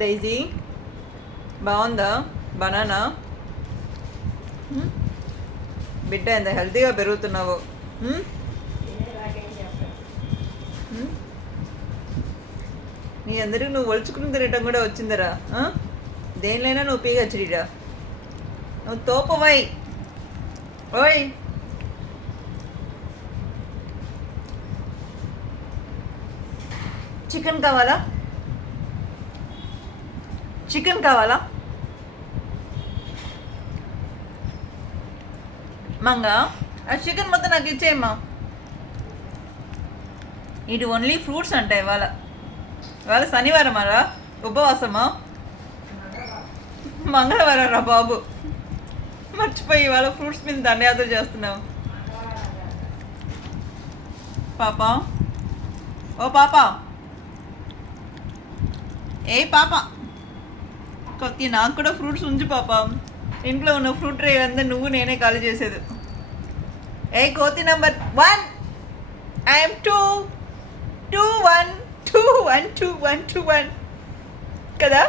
Daisy బాగుందా banana? బిడ్డ ఎంత హెల్తీగా పెరుగుతున్నావు. నీ అందరికి నువ్వు ఒలుచుకుని తినటం కూడా వచ్చిందరా. దేనిలైనా నువ్వు పీగచ్చడిరా. నువ్వు తోపవై. ఓయ్ చికెన్ కావాలా? చికెన్ కావాలా? మంగ ఆ చికెన్ మొత్తం నాకు ఇచ్చేయమ్మా. ఇది ఓన్లీ ఫ్రూట్స్ అంట ఇవాళ. ఇవాళ శనివారం రా, ఉపవాసమా? మంగళవారం రా బాబు, మర్చిపోయి ఇవాళ ఫ్రూట్స్ మీద దండయాత్ర చేస్తున్నావు. పాప, ఓ పాప, ఏ పాప, కొద్ది నాకు కూడా ఫ్రూట్స్ ఉంచు పాప. ఇంట్లో ఉన్న ఫ్రూట్ ట్రే అంతా నువ్వు నేనే ఖాళీ చేసేది. ఏ కోతి నెంబర్ 1, ఐఎమ్ 2, 2 1 2 1 2 1 2 1 కదా.